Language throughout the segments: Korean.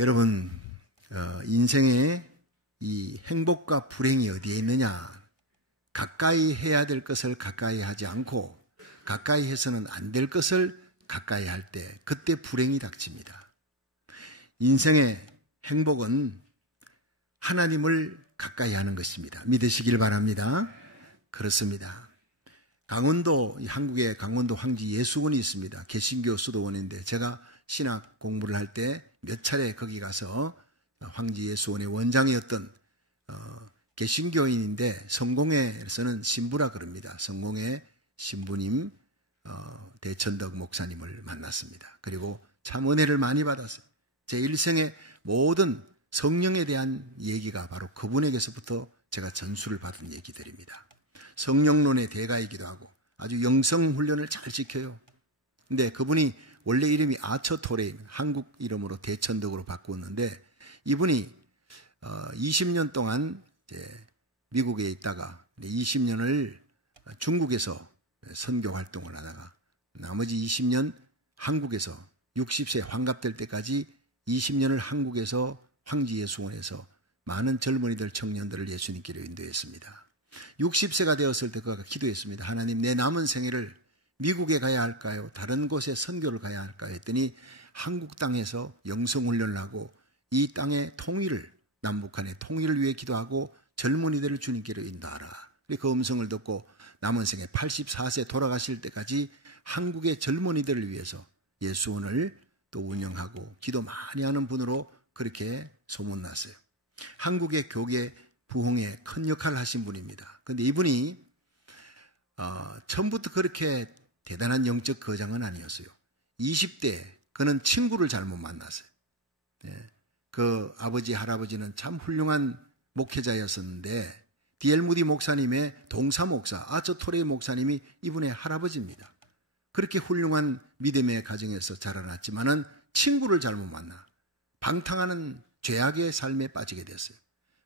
여러분, 인생의 이 행복과 불행이 어디에 있느냐? 가까이 해야 될 것을 가까이 하지 않고 가까이 해서는 안 될 것을 가까이 할 때 그때 불행이 닥칩니다. 인생의 행복은 하나님을 가까이 하는 것입니다. 믿으시길 바랍니다. 그렇습니다. 한국에 강원도 황지 예수원이 있습니다. 개신교 수도원인데 제가 신학 공부를 할 때 몇 차례 거기 가서 황지 예수원의 원장이었던 개신교인인데 성공회에서는 신부라 그럽니다. 성공회 신부님 대천덕 목사님을 만났습니다. 그리고 참 은혜를 많이 받았어요. 제 일생의 모든 성령에 대한 얘기가 바로 그분에게서부터 제가 전수를 받은 얘기들입니다. 성령론의 대가이기도 하고 아주 영성훈련을 잘 지켜요. 근데 그분이 원래 이름이 아처토레임, 한국 이름으로 대천덕으로 바꾸었는데 이분이 20년 동안 이제 미국에 있다가 20년을 중국에서 선교 활동을 하다가 나머지 20년 한국에서 60세 환갑될 때까지 20년을 한국에서 황지예수원에서 많은 젊은이들, 청년들을 예수님께로 인도했습니다. 60세가 되었을 때 그가 기도했습니다. 하나님, 내 남은 생애를 미국에 가야 할까요? 다른 곳에 선교를 가야 할까요? 했더니 한국 땅에서 영성훈련을 하고 이 땅의 통일을, 남북한의 통일을 위해 기도하고 젊은이들을 주님께로 인도하라. 그 음성을 듣고 남은 생애 84세 돌아가실 때까지 한국의 젊은이들을 위해서 예수원을 또 운영하고 기도 많이 하는 분으로 그렇게 소문났어요. 한국의 교계 부흥에 큰 역할을 하신 분입니다. 그런데 이분이 처음부터 그렇게 대단한 영적 거장은 아니었어요. 20대 그는 친구를 잘못 만났어요. 그 아버지 할아버지는 참 훌륭한 목회자였었는데 D.L. 무디 목사님의 동사 목사 아처토레 목사님이 이분의 할아버지입니다. 그렇게 훌륭한 믿음의 가정에서 자라났지만은 친구를 잘못 만나 방탕하는 죄악의 삶에 빠지게 됐어요.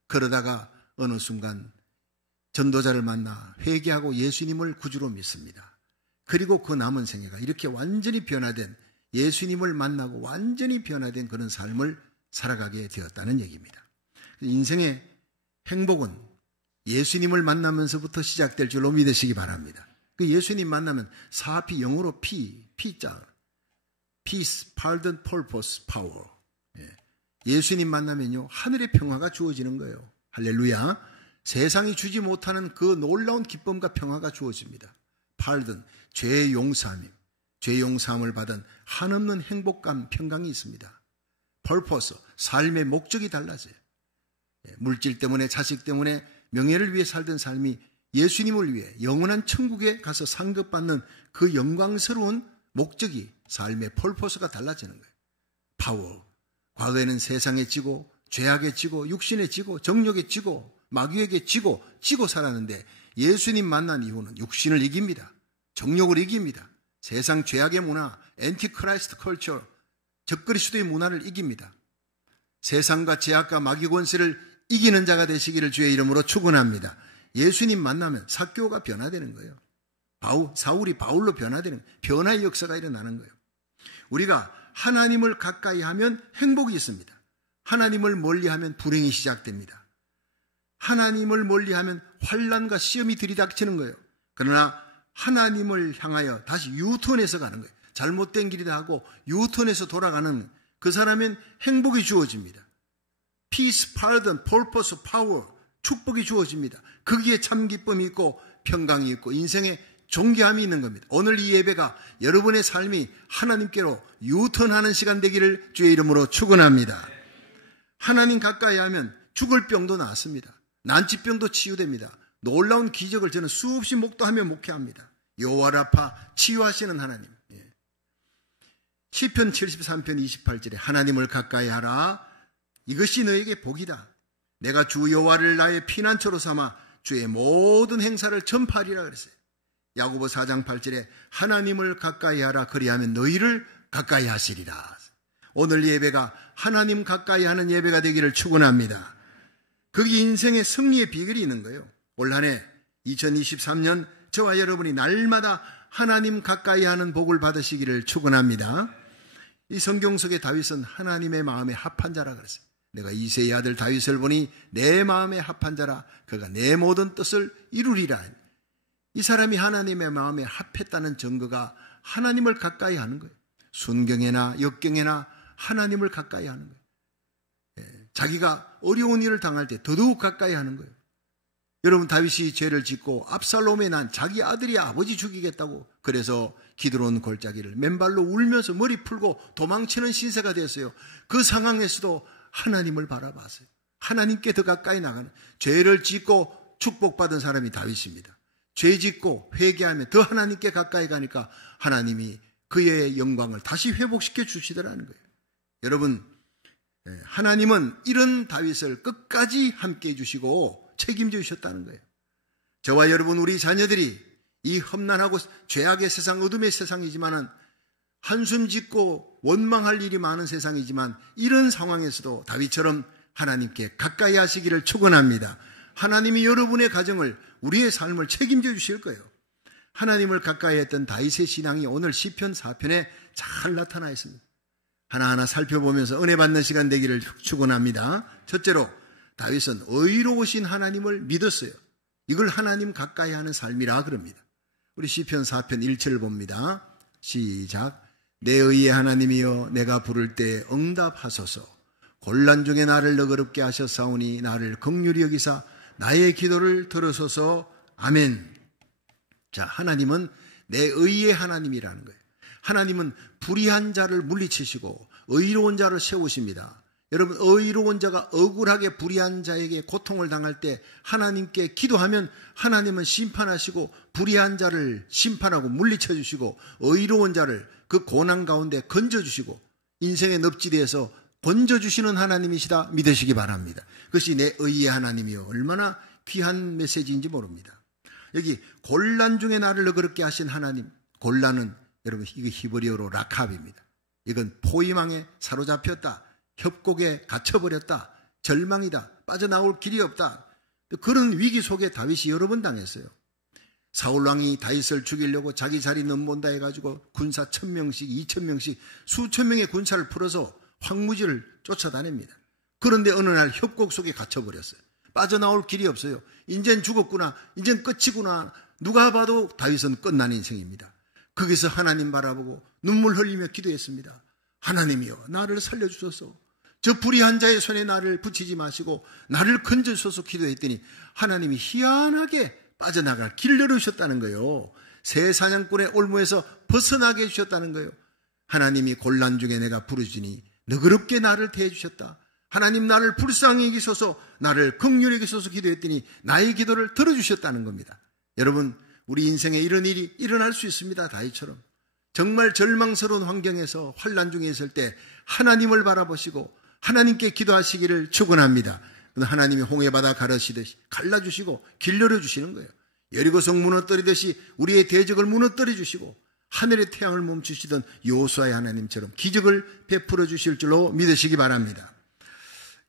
그러다가 어느 순간 전도자를 만나 회개하고 예수님을 구주로 믿습니다. 그리고 그 남은 생애가 이렇게 완전히 변화된, 예수님을 만나고 완전히 변화된 그런 삶을 살아가게 되었다는 얘기입니다. 인생의 행복은 예수님을 만나면서부터 시작될 줄로 믿으시기 바랍니다. 그 예수님 만나면 사피, 영어로 P자, Peace, Pardon, Purpose, Power. 예수님 만나면요 하늘의 평화가 주어지는 거예요. 할렐루야. 세상이 주지 못하는 그 놀라운 기쁨과 평화가 주어집니다. Pardon, 죄의 용서함임. 죄 용서함을 받은 한없는 행복감, 평강이 있습니다. Purpose, 삶의 목적이 달라져요. 물질 때문에, 자식 때문에, 명예를 위해 살던 삶이 예수님을 위해 영원한 천국에 가서 상급받는 그 영광스러운 목적이, 삶의 purpose가 달라지는 거예요. Power, 과거에는 세상에 지고, 죄악에 지고, 육신에 지고, 정욕에 지고, 마귀에게 지고 살았는데 예수님 만난 이후는 육신을 이깁니다. 정욕을 이깁니다. 세상 죄악의 문화, 엔티크라이스트 컬처, 적그리스도의 문화를 이깁니다. 세상과 죄악과 마귀 권세를 이기는 자가 되시기를 주의 이름으로 축원합니다. 예수님 만나면 삭개오가 변화되는 거예요. 사울이 바울로 변화되는, 변화의 역사가 일어나는 거예요. 우리가 하나님을 가까이 하면 행복이 있습니다. 하나님을 멀리하면 불행이 시작됩니다. 하나님을 멀리하면 환난과 시험이 들이닥치는 거예요. 그러나 하나님을 향하여 다시 유턴해서 가는 거예요. 잘못된 길이다 하고 유턴해서 돌아가는 그 사람은 행복이 주어집니다. Peace, Pardon, Purpose, Power, 축복이 주어집니다. 거기에 참 기쁨이 있고 평강이 있고 인생에 존귀함이 있는 겁니다. 오늘 이 예배가 여러분의 삶이 하나님께로 유턴하는 시간 되기를 주의 이름으로 축원합니다. 하나님 가까이 하면 죽을 병도 낫습니다. 난치병도 치유됩니다. 놀라운 기적을 저는 수없이 목도하며 목회합니다. 여호와라파 치유하시는 하나님. 시편 73편 28절에 하나님을 가까이 하라. 이것이 너에게 복이다. 내가 주 여호와를 나의 피난처로 삼아 주의 모든 행사를 전파하리라 그랬어요. 야고보 4장 8절에 하나님을 가까이 하라. 그리하면 너희를 가까이 하시리라. 오늘 예배가 하나님 가까이 하는 예배가 되기를 축원합니다. 거기 인생의 승리의 비결이 있는 거예요. 올 한 해 2023년 저와 여러분이 날마다 하나님 가까이 하는 복을 받으시기를 축원합니다. 이 성경 속의 다윗은 하나님의 마음에 합한 자라 그랬어요. 내가 이새의 아들 다윗을 보니 내 마음에 합한 자라, 그가 내 모든 뜻을 이루리라. 이 사람이 하나님의 마음에 합했다는 증거가 하나님을 가까이 하는 거예요. 순경에나 역경에나 하나님을 가까이 하는 거예요. 자기가 어려운 일을 당할 때 더더욱 가까이 하는 거예요. 여러분, 다윗이 죄를 짓고 압살롬에 난 자기 아들이 아버지 죽이겠다고 그래서 기드론 골짜기를 맨발로 울면서 머리 풀고 도망치는 신세가 됐어요. 그 상황에서도 하나님을 바라봤어요. 하나님께 더 가까이 나가는, 죄를 짓고 축복받은 사람이 다윗입니다. 죄 짓고 회개하면 더 하나님께 가까이 가니까 하나님이 그의 영광을 다시 회복시켜 주시더라는 거예요. 여러분, 하나님은 이런 다윗을 끝까지 함께 해주시고 책임져 주셨다는 거예요. 저와 여러분, 우리 자녀들이 이 험난하고 죄악의 세상, 어둠의 세상이지만은 한숨 짓고 원망할 일이 많은 세상이지만 이런 상황에서도 다윗처럼 하나님께 가까이 하시기를 축원합니다. 하나님이 여러분의 가정을, 우리의 삶을 책임져 주실 거예요. 하나님을 가까이 했던 다윗의 신앙이 오늘 시편 4편에 잘 나타나 있습니다. 하나하나 살펴보면서 은혜 받는 시간 되기를 축원합니다. 첫째로, 다윗은 의로우신 하나님을 믿었어요. 이걸 하나님 가까이 하는 삶이라 그럽니다. 우리 시편 4편 1절을 봅니다. 시작. 내 의의 하나님이여, 내가 부를 때 응답하소서. 곤란 중에 나를 너그럽게 하셨사오니 나를 긍휼히 여기사 나의 기도를 들으소서. 아멘. 자, 하나님은 내 의의 하나님이라는 거예요. 하나님은 불의한 자를 물리치시고 의로운 자를 세우십니다. 여러분, 의로운 자가 억울하게 불의한 자에게 고통을 당할 때 하나님께 기도하면 하나님은 심판하시고 불의한 자를 심판하고 물리쳐 주시고 의로운 자를 그 고난 가운데 건져주시고 인생의 늪지대에서 건져주시는 하나님이시다 믿으시기 바랍니다. 그것이 내 의의 하나님이요, 얼마나 귀한 메시지인지 모릅니다. 여기 곤란 중에 나를 너그럽게 하신 하나님, 곤란은 여러분 이거 히브리어로 라캅입니다. 이건 포위망에 사로잡혔다, 협곡에 갇혀버렸다, 절망이다, 빠져나올 길이 없다, 그런 위기 속에 다윗이 여러 번 당했어요. 사울왕이 다윗을 죽이려고 자기 자리 넘본다 해가지고 군사 1000명씩 2000명씩 수천 명의 군사를 풀어서 황무지를 쫓아다닙니다. 그런데 어느 날 협곡 속에 갇혀버렸어요. 빠져나올 길이 없어요. 인젠 죽었구나, 인젠 끝이구나. 누가 봐도 다윗은 끝난 인생입니다. 거기서 하나님 바라보고 눈물 흘리며 기도했습니다. 하나님이여, 나를 살려주소서. 저 불의한 자의 손에 나를 붙이지 마시고 나를 건져주소서 기도했더니 하나님이 희한하게 빠져나갈 길을 열어주셨다는 거예요. 새 사냥꾼의 올무에서 벗어나게 해주셨다는 거예요. 하나님이 곤란 중에 내가 부르짖으니 너그럽게 나를 대해주셨다. 하나님, 나를 불쌍히 여기소서, 나를 긍휼히 여기소서 기도했더니 나의 기도를 들어주셨다는 겁니다. 여러분, 우리 인생에 이런 일이 일어날 수 있습니다. 다윗처럼 정말 절망스러운 환경에서 환난 중에 있을 때 하나님을 바라보시고 하나님께 기도하시기를 축원합니다. 하나님이 홍해바다 가르시듯이 갈라주시고 길 열어주시는 거예요. 여리고성 무너뜨리듯이 우리의 대적을 무너뜨려 주시고 하늘의 태양을 멈추시던 여호수아의 하나님처럼 기적을 베풀어 주실 줄로 믿으시기 바랍니다.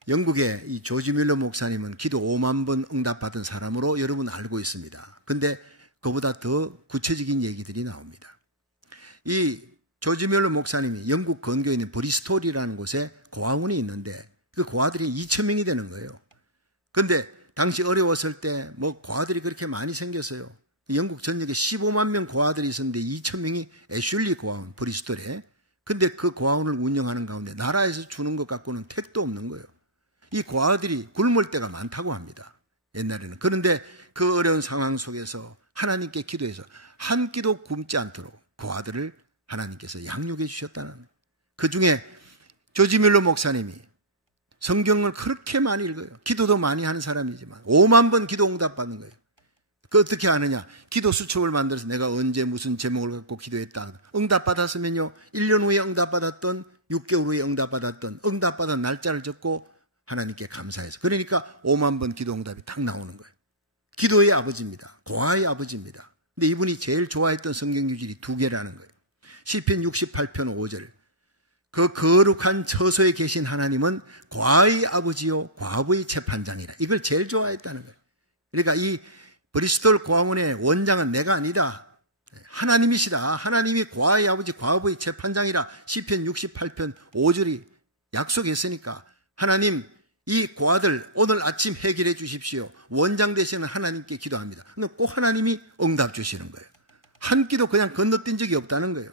영국의 이 조지 뮬러 목사님은 기도 5만 번 응답받은 사람으로 여러분 알고 있습니다. 근데 그보다 더 구체적인 얘기들이 나옵니다. 이 조지 뮬러 목사님이 영국 근교에 있는 브리스톨이라는 곳에 고아원이 있는데 그 고아들이 2,000명이 되는 거예요. 근데 당시 어려웠을 때 뭐 고아들이 그렇게 많이 생겼어요. 영국 전역에 15만 명 고아들이 있었는데 2,000명이 애슐리 고아원 브리스톨에. 근데 그 고아원을 운영하는 가운데 나라에서 주는 것 갖고는 택도 없는 거예요. 이 고아들이 굶을 때가 많다고 합니다. 옛날에는. 그런데 그 어려운 상황 속에서 하나님께 기도해서 한 끼도 굶지 않도록 고아들을 하나님께서 양육해 주셨다는 거예요. 그 중에 조지 뮬러 목사님이 성경을 그렇게 많이 읽어요. 기도도 많이 하는 사람이지만 5만 번 기도 응답받는 거예요. 그 어떻게 아느냐? 기도 수첩을 만들어서 내가 언제 무슨 제목을 갖고 기도했다. 응답받았으면요, 1년 후에 응답받았던, 6개월 후에 응답받았던, 응답받은 날짜를 적고 하나님께 감사해서. 그러니까 5만 번 기도 응답이 딱 나오는 거예요. 기도의 아버지입니다. 고아의 아버지입니다. 근데 이분이 제일 좋아했던 성경 구절이 2개라는 거예요. 시편 68편 5절. 그 거룩한 처소에 계신 하나님은 과의 아버지요 과부의 재판장이라. 이걸 제일 좋아했다는 거예요. 그러니까 이 브리스톨 고아원의 원장은 내가 아니다. 하나님이시다. 하나님이 고아의 아버지, 과부의 재판장이라 시편 68편 5절이 약속했으니까 하나님 이 고아들 오늘 아침 해결해 주십시오. 원장 되시는 하나님께 기도합니다. 근데 꼭 하나님이 응답 주시는 거예요. 한 끼도 그냥 건너뛴 적이 없다는 거예요.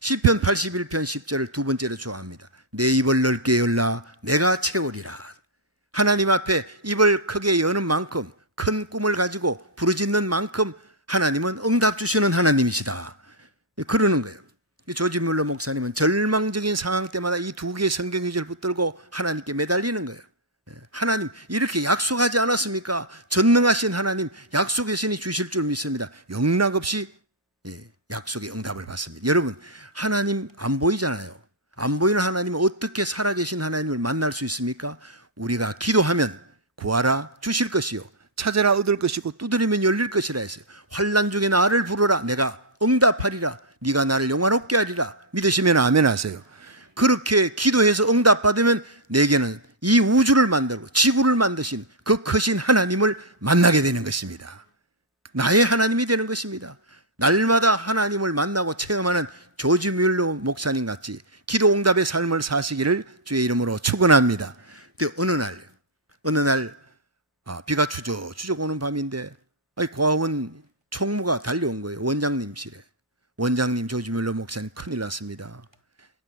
시편 81편 10절을 두 번째로 좋아합니다. 내 입을 넓게 열라 내가 채우리라. 하나님 앞에 입을 크게 여는 만큼, 큰 꿈을 가지고 부르짖는 만큼 하나님은 응답 주시는 하나님이시다. 그러는 거예요. 조지 뮬러 목사님은 절망적인 상황 때마다 이 두 개의 성경 구절을 붙들고 하나님께 매달리는 거예요. 하나님 이렇게 약속하지 않았습니까? 전능하신 하나님 약속하시니 주실 줄 믿습니다. 영락없이 약속의 응답을 받습니다. 여러분 하나님 안 보이잖아요. 안 보이는 하나님은 어떻게 살아계신 하나님을 만날 수 있습니까? 우리가 기도하면 구하라 주실 것이요 찾아라 얻을 것이고 두드리면 열릴 것이라 했어요. 환난 중에 나를 부르라 내가 응답하리라. 네가 나를 영화롭게 하리라. 믿으시면 아멘 하세요. 그렇게 기도해서 응답받으면 내게는 이 우주를 만들고 지구를 만드신 그 크신 하나님을 만나게 되는 것입니다. 나의 하나님이 되는 것입니다. 날마다 하나님을 만나고 체험하는 조지 뮬러 목사님 같이 기도 응답의 삶을 사시기를 주의 이름으로 축원합니다. 근데 어느 날 비가 추적 오는 밤인데 고아원 총무가 달려온 거예요. 원장님실에. 원장님 조지 뮬러 목사님 큰일 났습니다.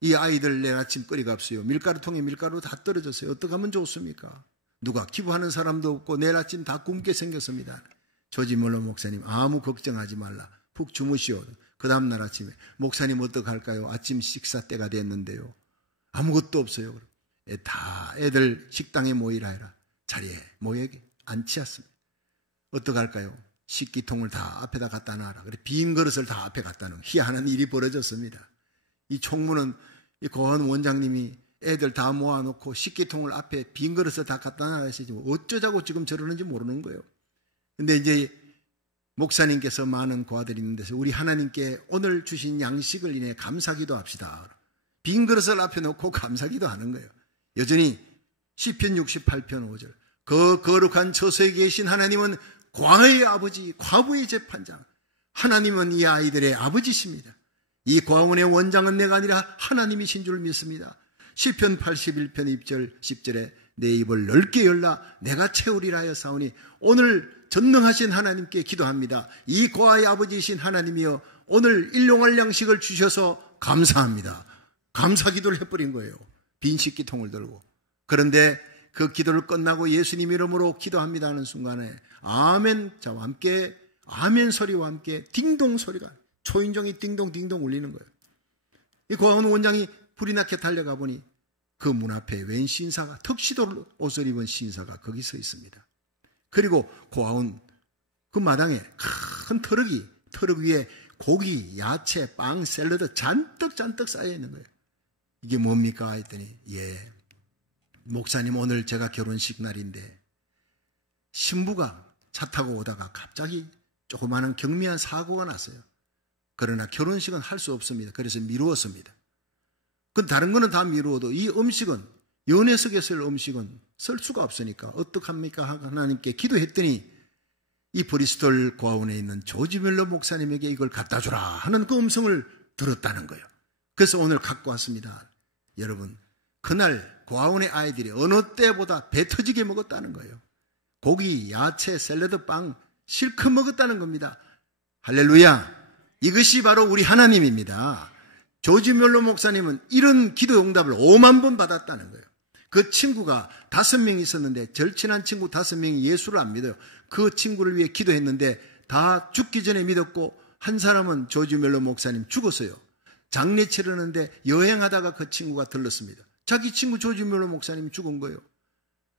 이 아이들 내일 아침 끓이갑시요. 밀가루통에 밀가루 다 떨어졌어요. 어떻게 하면 좋습니까? 누가 기부하는 사람도 없고 내일 아침 다 굶게 생겼습니다. 조지 뮬러 목사님 아무 걱정하지 말라. 푹 주무시오. 그 다음날 아침에 목사님 어떡할까요? 아침 식사 때가 됐는데요. 아무것도 없어요. 다 애들 식당에 모이라 해라. 자리에 모여게 앉히었습니다. 어떡할까요? 식기통을 다 앞에다 갖다 놔라. 그래 빈 그릇을 다 앞에 갖다 놓은 희한한 일이 벌어졌습니다. 이 총무는 이 고아원 원장님이 애들 다 모아놓고 식기통을 앞에 빈 그릇을 다 갖다 놔라 해서 어쩌자고 지금 저러는지 모르는 거예요. 근데 이제 목사님께서 많은 고아들이 있는 데서 우리 하나님께 오늘 주신 양식을 인해 감사기도 합시다. 빈 그릇을 앞에 놓고 감사기도 하는 거예요. 여전히 시편 68편 5절 그 거룩한 처소에 계신 하나님은 고아의 아버지, 과부의 재판장. 하나님은 이 아이들의 아버지십니다. 이 고아원의 원장은 내가 아니라 하나님이신 줄 믿습니다. 시편 81편 2절 10절에 내 입을 넓게 열라 내가 채우리라 하였사오니 오늘 전능하신 하나님께 기도합니다. 이 고아의 아버지이신 하나님이여 오늘 일용할 양식을 주셔서 감사합니다. 감사기도를 해버린 거예요. 빈 식기통을 들고. 그런데 그 기도를 끝나고 예수님 이름으로 기도합니다 하는 순간에 아멘 자와 함께 아멘 소리와 함께 딩동 소리가 초인종이 딩동딩동 울리는 거예요. 이 고아원 원장이 불이 나게 달려가 보니 그 문 앞에 웬 신사가 턱시도 옷을 입은 신사가 거기 서 있습니다. 그리고 고아원 그 마당에 큰 트럭 위에 고기, 야채, 빵, 샐러드 잔뜩 쌓여 있는 거예요. 이게 뭡니까? 했더니 목사님 오늘 제가 결혼식 날인데 신부가 차 타고 오다가 갑자기 조그마한 경미한 사고가 났어요. 그러나 결혼식은 할 수 없습니다. 그래서 미루었습니다. 다른 거는 다 미루어도 이 음식은 연회석에 쓸 음식은 쓸 수가 없으니까 어떡합니까? 하나님께 기도했더니 이 브리스톨 고아원에 있는 조지 뮬러 목사님에게 이걸 갖다 주라 하는 그 음성을 들었다는 거예요. 그래서 오늘 갖고 왔습니다. 여러분 그날 고아원의 아이들이 어느 때보다 배 터지게 먹었다는 거예요. 고기, 야채, 샐러드, 빵 실컷 먹었다는 겁니다. 할렐루야. 이것이 바로 우리 하나님입니다. 조지 뮬러 목사님은 이런 기도 응답을 5만 번 받았다는 거예요. 그 친구가 5명 있었는데 절친한 친구 5명이 예수를 안 믿어요. 그 친구를 위해 기도했는데 다 죽기 전에 믿었고 한 사람은 조지 뮬러 목사님 죽었어요. 장례 치르는데 여행하다가 그 친구가 들렀습니다. 자기 친구 조지 뮬러 목사님이 죽은 거예요.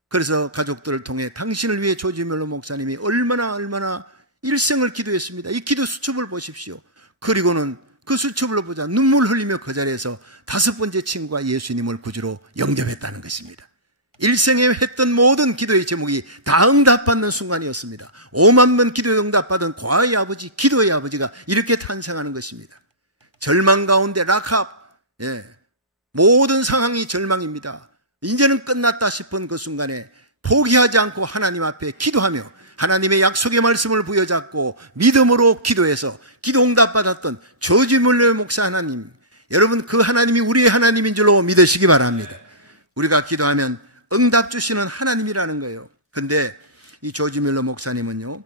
그래서 가족들을 통해 당신을 위해 조지 뮬러 목사님이 얼마나 일생을 기도했습니다. 이 기도 수첩을 보십시오. 그리고는 그 수첩을 보자 눈물 흘리며 그 자리에서 5번째 친구가 예수님을 구주로 영접했다는 것입니다. 일생에 했던 모든 기도의 제목이 다 응답받는 순간이었습니다. 5만 번 기도에 응답받은 고아의 아버지, 기도의 아버지가 이렇게 탄생하는 것입니다. 절망 가운데 라캅, 모든 상황이 절망입니다. 이제는 끝났다 싶은 그 순간에 포기하지 않고 하나님 앞에 기도하며 하나님의 약속의 말씀을 부여잡고 믿음으로 기도해서 기도 응답받았던 조지 뮬러 목사 하나님, 여러분 그 하나님이 우리의 하나님인 줄로 믿으시기 바랍니다. 우리가 기도하면 응답 주시는 하나님이라는 거예요. 근데 이 조지 뮬러 목사님은요,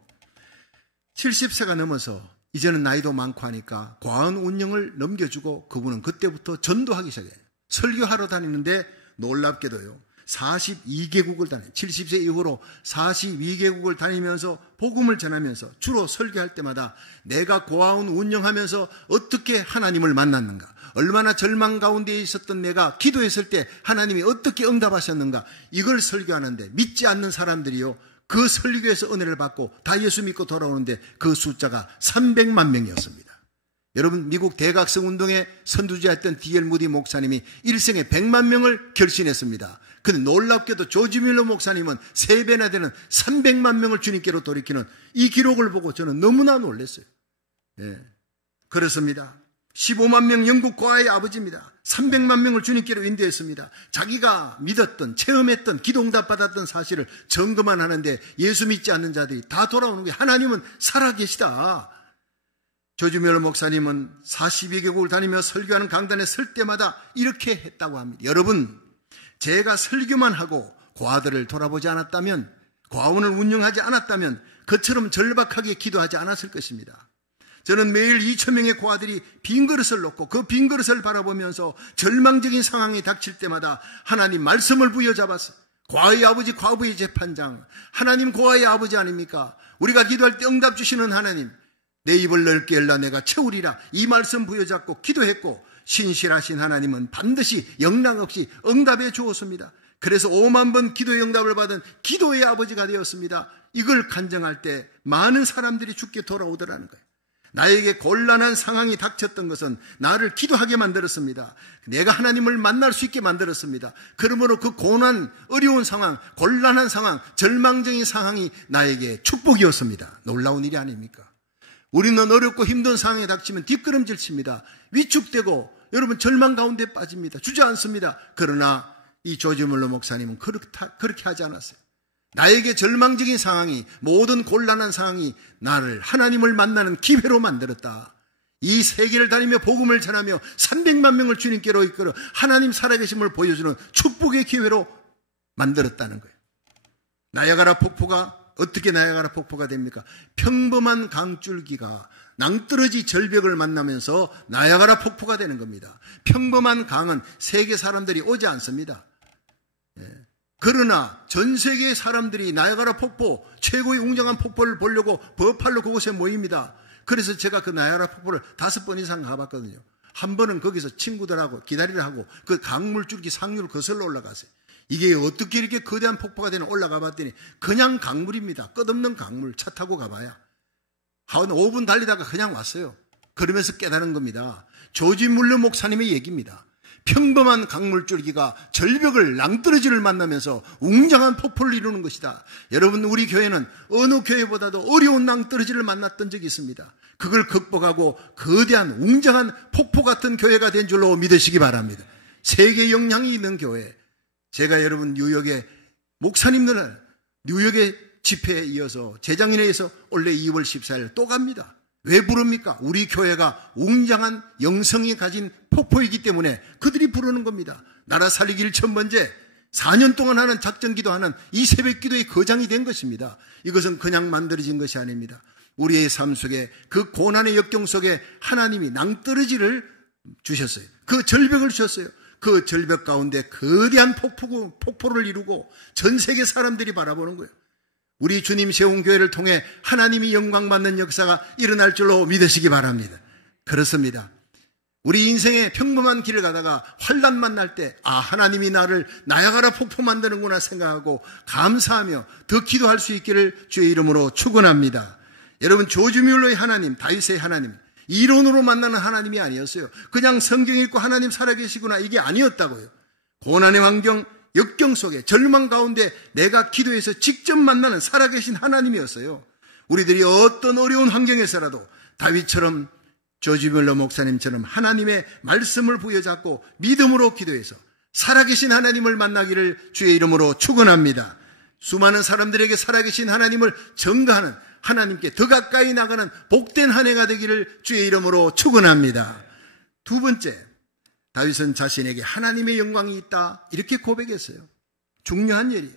70세가 넘어서 이제는 나이도 많고 하니까 과언 운영을 넘겨주고 그분은 그때부터 전도하기 시작해요. 설교하러 다니는데 놀랍게도요, 42개국을 다녀요. 70세 이후로 42개국을 다니면서 복음을 전하면서 주로 설교할 때마다 내가 고아원 운영하면서 어떻게 하나님을 만났는가, 얼마나 절망 가운데 있었던 내가 기도했을 때 하나님이 어떻게 응답하셨는가, 이걸 설교하는데 믿지 않는 사람들이요, 그 설교에서 은혜를 받고 다 예수 믿고 돌아오는데 그 숫자가 300만 명이었습니다. 여러분, 미국 대각성 운동에 선두주자였던 D.L. 무디 목사님이 일생에 100만 명을 결신했습니다. 근데 놀랍게도 조지 뮬러 목사님은 3배나 되는 300만 명을 주님께로 돌이키는 이 기록을 보고 저는 너무나 놀랐어요. 예, 그렇습니다. 15만 명 영국 고아의 아버지입니다. 300만 명을 주님께로 인도했습니다. 자기가 믿었던, 체험했던, 기도응답 받았던 사실을 점검만 하는데 예수 믿지 않는 자들이 다 돌아오는 거예요. 하나님은 살아계시다. 조지 뮬러 목사님은 42개국을 다니며 설교하는 강단에 설 때마다 이렇게 했다고 합니다. 여러분, 제가 설교만 하고 고아들을 돌아보지 않았다면, 고아원을 운영하지 않았다면 그처럼 절박하게 기도하지 않았을 것입니다. 저는 매일 2,000명의 고아들이 빈 그릇을 놓고 그 빈 그릇을 바라보면서 절망적인 상황이 닥칠 때마다 하나님 말씀을 부여잡았어요. 고아의 아버지, 과부의 재판장, 하나님 고아의 아버지 아닙니까? 우리가 기도할 때 응답 주시는 하나님, 내 입을 넓게 열라 내가 채우리라, 이 말씀 부여잡고 기도했고 신실하신 하나님은 반드시 영락 없이 응답해 주었습니다. 그래서 5만 번 기도의 응답을 받은 기도의 아버지가 되었습니다. 이걸 간증할 때 많은 사람들이 주께 돌아오더라는 거예요. 나에게 곤란한 상황이 닥쳤던 것은 나를 기도하게 만들었습니다. 내가 하나님을 만날 수 있게 만들었습니다. 그러므로 그 고난, 어려운 상황, 곤란한 상황, 절망적인 상황이 나에게 축복이었습니다. 놀라운 일이 아닙니까? 우리는 어렵고 힘든 상황에 닥치면 뒷걸음질 칩니다. 위축되고 여러분 절망 가운데 빠집니다. 주저앉습니다. 그러나 이 조지 뮬러 목사님은 그렇게 하지 않았어요. 나에게 절망적인 상황이, 모든 곤란한 상황이 나를 하나님을 만나는 기회로 만들었다. 이 세계를 다니며 복음을 전하며 300만 명을 주님께로 이끌어 하나님 살아계심을 보여주는 축복의 기회로 만들었다는 거예요. 나야가라 폭포가 어떻게 나야가라 폭포가 됩니까? 평범한 강줄기가 낭떠러지 절벽을 만나면서 나야가라 폭포가 되는 겁니다. 평범한 강은 세계 사람들이 오지 않습니다. 그러나 전 세계의 사람들이 나야가라 폭포, 최고의 웅장한 폭포를 보려고 버팔로 그곳에 모입니다. 그래서 제가 그 나야가라 폭포를 5번 이상 가봤거든요. 한 번은 거기서 친구들하고 기다리려 하고 그 강물줄기 상류를 거슬러 올라갔어요. 이게 어떻게 이렇게 거대한 폭포가 되나 올라가 봤더니 그냥 강물입니다. 끝없는 강물. 차 타고 가봐야 한 5분 달리다가 그냥 왔어요. 그러면서 깨달은 겁니다. 조지 뮬러 목사님의 얘기입니다. 평범한 강물줄기가 절벽을, 낭떠러지를 만나면서 웅장한 폭포를 이루는 것이다. 여러분, 우리 교회는 어느 교회보다도 어려운 낭떠러지를 만났던 적이 있습니다. 그걸 극복하고 거대한 웅장한 폭포 같은 교회가 된 줄로 믿으시기 바랍니다. 세계 영향이 있는 교회. 제가 여러분 뉴욕에 목사님들은 뉴욕의 집회에 이어서 재작년에서 올해 2월 14일 또 갑니다. 왜 부릅니까? 우리 교회가 웅장한 영성이 가진 폭포이기 때문에 그들이 부르는 겁니다. 나라 살리기를 첫 번째 4년 동안 하는 작전 기도하는 이 새벽 기도의 거장이 된 것입니다. 이것은 그냥 만들어진 것이 아닙니다. 우리의 삶 속에 그 고난의 역경 속에 하나님이 낭떠러지를 주셨어요. 그 절벽을 주셨어요. 그 절벽 가운데 거대한 폭포를 이루고 전 세계 사람들이 바라보는 거예요. 우리 주님 세운 교회를 통해 하나님이 영광 받는 역사가 일어날 줄로 믿으시기 바랍니다. 그렇습니다. 우리 인생의 평범한 길을 가다가 환난 만날 때 하나님이 나를 나야가라 폭포 만드는구나 생각하고 감사하며 더 기도할 수 있기를 주의 이름으로 축원합니다. 여러분, 조지 뮬러의 하나님, 다윗의 하나님, 이론으로 만나는 하나님이 아니었어요. 그냥 성경 읽고 하나님 살아계시구나 이게 아니었다고요. 고난의 환경, 역경 속에 절망 가운데 내가 기도해서 직접 만나는 살아계신 하나님이었어요. 우리들이 어떤 어려운 환경에서라도 다윗처럼, 조지 뮬러 목사님처럼 하나님의 말씀을 부여잡고 믿음으로 기도해서 살아계신 하나님을 만나기를 주의 이름으로 축원합니다. 수많은 사람들에게 살아계신 하나님을 증거하는, 하나님께 더 가까이 나가는 복된 한 해가 되기를 주의 이름으로 축원합니다. 두 번째, 다윗은 자신에게 하나님의 영광이 있다 이렇게 고백했어요. 중요한 일이에요.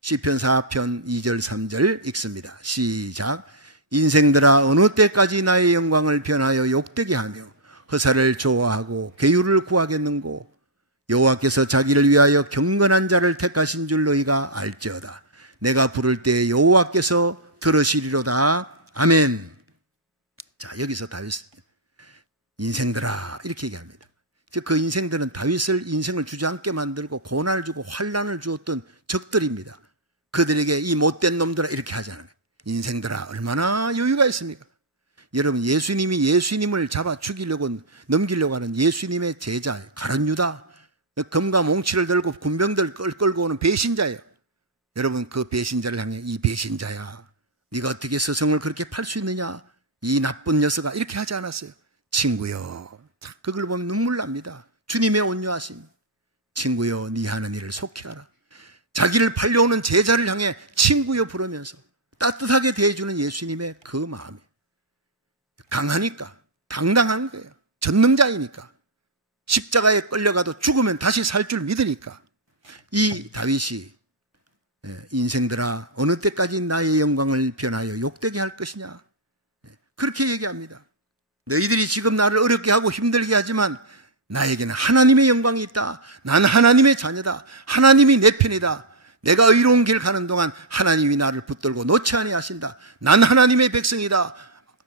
시편 4편 2절 3절 읽습니다. 시작. 인생들아 어느 때까지 나의 영광을 변하여 욕되게 하며 허사를 좋아하고 계율을 구하겠는고. 여호와께서 자기를 위하여 경건한 자를 택하신 줄 너희가 알지어다. 내가 부를 때 여호와께서 들으시리로다. 아멘. 자, 여기서 다윗 인생들아 이렇게 얘기합니다. 즉 그 인생들은 다윗을 인생을 주저앉게 만들고 고난을 주고 환난을 주었던 적들입니다. 그들에게 이 못된 놈들아 이렇게 하잖아요. 인생들아 얼마나 여유가 있습니까? 여러분, 예수님을 잡아 죽이려고 넘기려고 하는 예수님의 제자 가룟 유다, 검과 몽치를 들고 군병들 끌고 오는 배신자예요. 여러분, 그 배신자를 향해 이 배신자야, 네가 어떻게 스승을 그렇게 팔 수 있느냐, 이 나쁜 녀석아, 이렇게 하지 않았어요. 친구여, 그걸 보면 눈물 납니다. 주님의 온유하심. 친구여, 네 하는 일을 속히하라. 자기를 팔려오는 제자를 향해 친구여 부르면서 따뜻하게 대해주는 예수님의 그 마음이 강하니까, 당당한 거예요. 전능자이니까. 십자가에 끌려가도 죽으면 다시 살 줄 믿으니까. 이 다윗이 인생들아 어느 때까지 나의 영광을 변하여 욕되게 할 것이냐, 그렇게 얘기합니다. 너희들이 지금 나를 어렵게 하고 힘들게 하지만 나에게는 하나님의 영광이 있다. 난 하나님의 자녀다. 하나님이 내 편이다. 내가 의로운 길 가는 동안 하나님이 나를 붙들고 놓지 아니하신다. 난 하나님의 백성이다.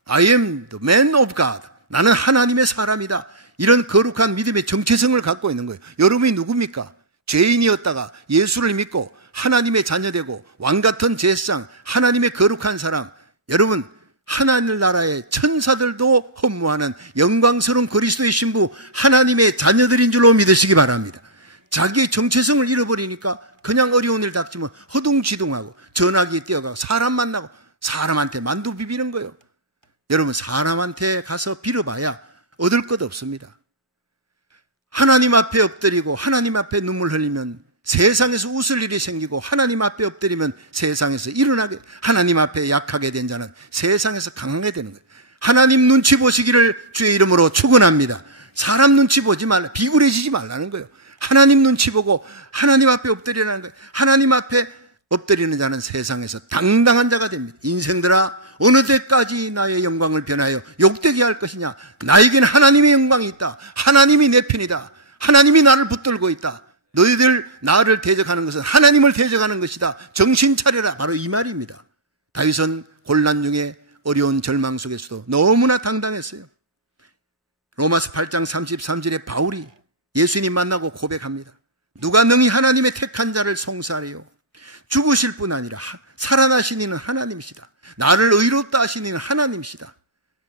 I am the man of God. 나는 하나님의 사람이다. 이런 거룩한 믿음의 정체성을 갖고 있는 거예요. 여러분이 누굽니까? 죄인이었다가 예수를 믿고 하나님의 자녀되고 왕같은 제사장, 하나님의 거룩한 사람. 여러분, 하나님 나라의 천사들도 허무하는 영광스러운 그리스도의 신부, 하나님의 자녀들인 줄로 믿으시기 바랍니다. 자기의 정체성을 잃어버리니까 그냥 어려운 일 닥치면 허둥지둥하고 전화기에 뛰어가고 사람 만나고 사람한테 만두 비비는 거예요. 여러분, 사람한테 가서 빌어봐야 얻을 것 없습니다. 하나님 앞에 엎드리고 하나님 앞에 눈물 흘리면 세상에서 웃을 일이 생기고, 하나님 앞에 엎드리면 세상에서 일어나게, 하나님 앞에 약하게 된 자는 세상에서 강하게 되는 거예요. 하나님 눈치 보시기를 주의 이름으로 축원합니다. 사람 눈치 보지 말라, 비굴해지지 말라는 거예요. 하나님 눈치 보고 하나님 앞에 엎드리라는 거예요. 하나님 앞에 엎드리는 자는 세상에서 당당한 자가 됩니다. 인생들아 어느 때까지 나의 영광을 변하여 욕되게 할 것이냐. 나에게는 하나님의 영광이 있다. 하나님이 내 편이다. 하나님이 나를 붙들고 있다. 너희들 나를 대적하는 것은 하나님을 대적하는 것이다. 정신 차려라. 바로 이 말입니다. 다윗은 곤란 중에 어려운 절망 속에서도 너무나 당당했어요. 로마서 8장 33절에 바울이 예수님 만나고 고백합니다. 누가 능히 하나님의 택한 자를 송사하리요. 죽으실 뿐 아니라 살아나신 이는 하나님이시다. 나를 의롭다 하신 이는 하나님이시다.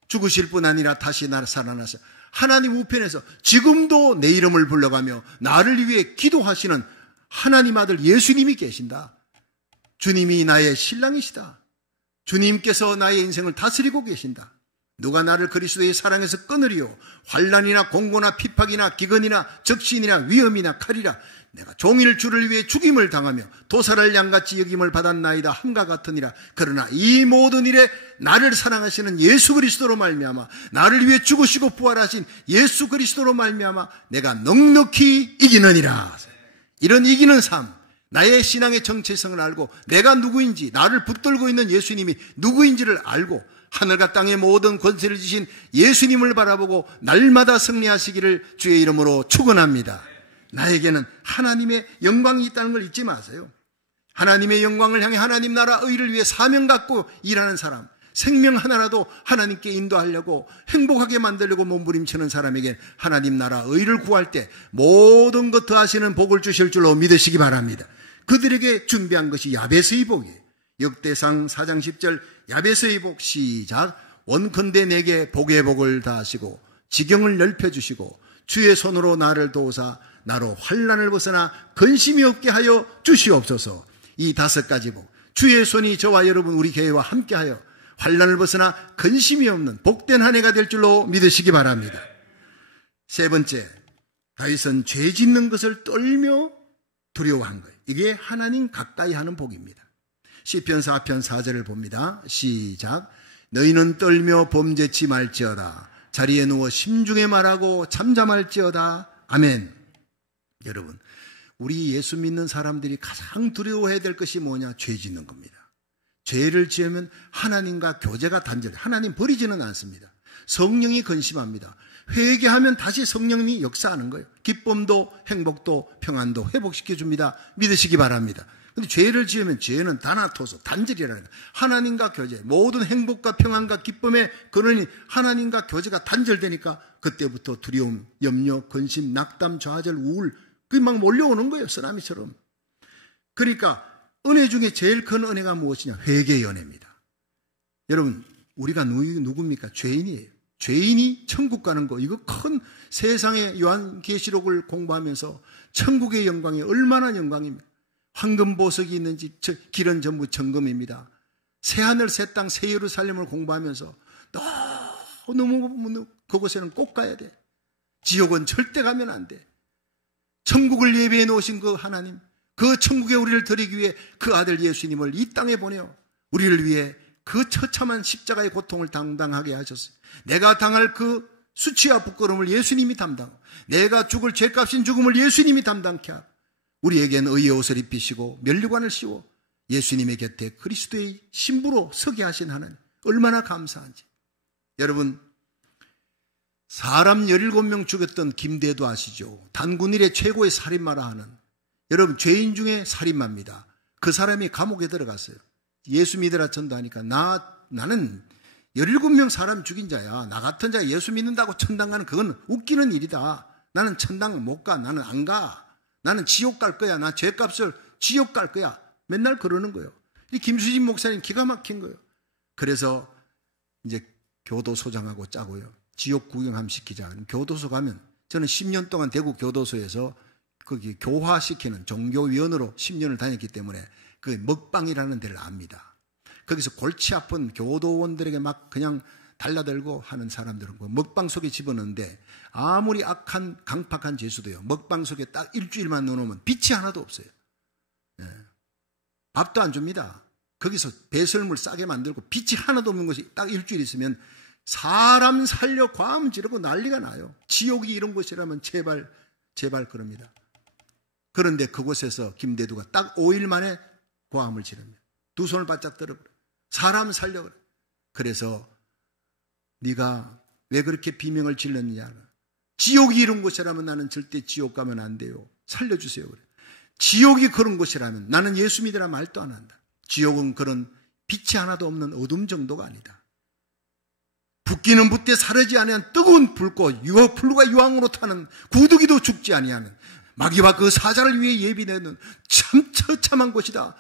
죽으실 뿐 아니라 다시 나를 살아나서 하나님 우편에서 지금도 내 이름을 불러가며 나를 위해 기도하시는 하나님 아들 예수님이 계신다. 주님이 나의 신랑이시다. 주님께서 나의 인생을 다스리고 계신다. 누가 나를 그리스도의 사랑에서 끊으리요. 환난이나 공고나 핍박이나 기근이나 적신이나 위험이나 칼이라. 내가 종일 주를 위해 죽임을 당하며 도살을 양같이 여김을 받았나이다 함과 같으니라. 그러나 이 모든 일에 나를 사랑하시는 예수 그리스도로 말미암아, 나를 위해 죽으시고 부활하신 예수 그리스도로 말미암아 내가 넉넉히 이기느니라. 이런 이기는 삶, 나의 신앙의 정체성을 알고 내가 누구인지, 나를 붙들고 있는 예수님이 누구인지를 알고 하늘과 땅의 모든 권세를 주신 예수님을 바라보고 날마다 승리하시기를 주의 이름으로 축원합니다. 나에게는 하나님의 영광이 있다는 걸 잊지 마세요. 하나님의 영광을 향해 하나님 나라 의를 위해 사명 갖고 일하는 사람, 생명 하나라도 하나님께 인도하려고 행복하게 만들려고 몸부림치는 사람에게 하나님 나라 의를 구할 때 모든 것 더하시는 복을 주실 줄로 믿으시기 바랍니다. 그들에게 준비한 것이 야베스의 복이에요. 역대상 4장 10절 야베스의 복 시작. 원컨대 내게 복의 복을 다하시고 지경을 넓혀주시고 주의 손으로 나를 도우사 나로 환난을 벗어나 근심이 없게 하여 주시옵소서. 이 5가지 복, 주의 손이 저와 여러분 우리 교회와 함께하여 환난을 벗어나 근심이 없는 복된 한 해가 될 줄로 믿으시기 바랍니다. 세 번째, 다윗은 죄 짓는 것을 떨며 두려워한 거예요. 이게 하나님 가까이 하는 복입니다. 시편 4편 4절을 봅니다. 시작. 너희는 떨며 범죄치 말지어다. 자리에 누워 심중에 말하고 잠잠할지어다. 아멘. 여러분, 우리 예수 믿는 사람들이 가장 두려워해야 될 것이 뭐냐? 죄 짓는 겁니다. 죄를 지으면 하나님과 교제가 단절, 하나님 버리지는 않습니다. 성령이 근심합니다. 회개하면 다시 성령이 역사하는 거예요. 기쁨도 행복도 평안도 회복시켜 줍니다. 믿으시기 바랍니다. 근데 죄를 지으면 죄는 다나토소, 단절이라는 거예요. 하나님과 교제, 모든 행복과 평안과 기쁨의 근원이 하나님과 교제가 단절되니까 그때부터 두려움, 염려, 근심, 낙담, 좌절, 우울 그게 막 몰려오는 거예요. 쓰나미처럼. 그러니까 은혜 중에 제일 큰 은혜가 무엇이냐? 회개의 은혜입니다. 여러분, 우리가 누굽니까? 죄인이에요. 죄인이 천국 가는 거, 이거 큰 세상의 요한계시록을 공부하면서 천국의 영광이 얼마나 영광입니까? 황금보석이 있는지 길은 전부 정금입니다. 새하늘 새 땅 새 예루살렘을 공부하면서 너무 그곳에는 꼭 가야 돼. 지옥은 절대 가면 안 돼. 천국을 예비해 놓으신 그 하나님, 그 천국에 우리를 드리기 위해 그 아들 예수님을 이 땅에 보내어 우리를 위해 그 처참한 십자가의 고통을 당당하게 하셨어요. 내가 당할 그 수치와 부끄러움을 예수님이 담당하고 내가 죽을 죄값인 죽음을 예수님이 담당케 하고 우리에겐 의의 옷을 입히시고 면류관을 씌워 예수님의 곁에 그리스도의 신부로 서게 하신 하나님, 얼마나 감사한지. 여러분, 사람 17명 죽였던 김대도 아시죠? 단군 일의 최고의 살인마라 하는, 여러분, 죄인 중에 살인마입니다. 그 사람이 감옥에 들어갔어요. 예수 믿으라 전도하니까 나는 17명 사람 죽인 자야. 나 같은 자 예수 믿는다고 천당 가는 그건 웃기는 일이다. 나는 천당 못 가. 나는 안 가. 나는 지옥 갈 거야. 나 죄값을 지옥 갈 거야. 맨날 그러는 거예요. 이 김수진 목사님 기가 막힌 거예요. 그래서 이제 교도소장하고 짜고요. 지옥 구경함 시키자. 교도소 가면 저는 10년 동안 대구 교도소에서 거기 교화시키는 종교위원으로 10년을 다녔기 때문에 그 먹방이라는 데를 압니다. 거기서 골치 아픈 교도원들에게 막 그냥 달라들고 하는 사람들은 그 먹방 속에 집어넣는데 아무리 악한 강팍한 죄수도요. 먹방 속에 딱 일주일만 넣어놓으면 빛이 하나도 없어요. 예. 밥도 안 줍니다. 거기서 배설물 싸게 만들고 빛이 하나도 없는 것이 딱 일주일 있으면 사람 살려 과음 지르고 난리가 나요. 지옥이 이런 곳이라면 제발 그럽니다. 그런데 그곳에서 김대두가 딱 5일 만에 고함을 지릅니다. 두 손을 바짝 들어버려. 사람 살려 그래. 그래서 네가 왜 그렇게 비명을 질렀느냐. 지옥이 이런 곳이라면 나는 절대 지옥 가면 안 돼요. 살려주세요. 그래. 지옥이 그런 곳이라면 나는 예수 믿으라 말도 안 한다. 지옥은 그런 빛이 하나도 없는 어둠 정도가 아니다. 붓기는 붓되 사르지 아니한 뜨거운 불꽃, 불과 유황으로 타는 구더기도 죽지 아니하는 마귀와 그 사자를 위해 예비되는 참 처참한 곳이다.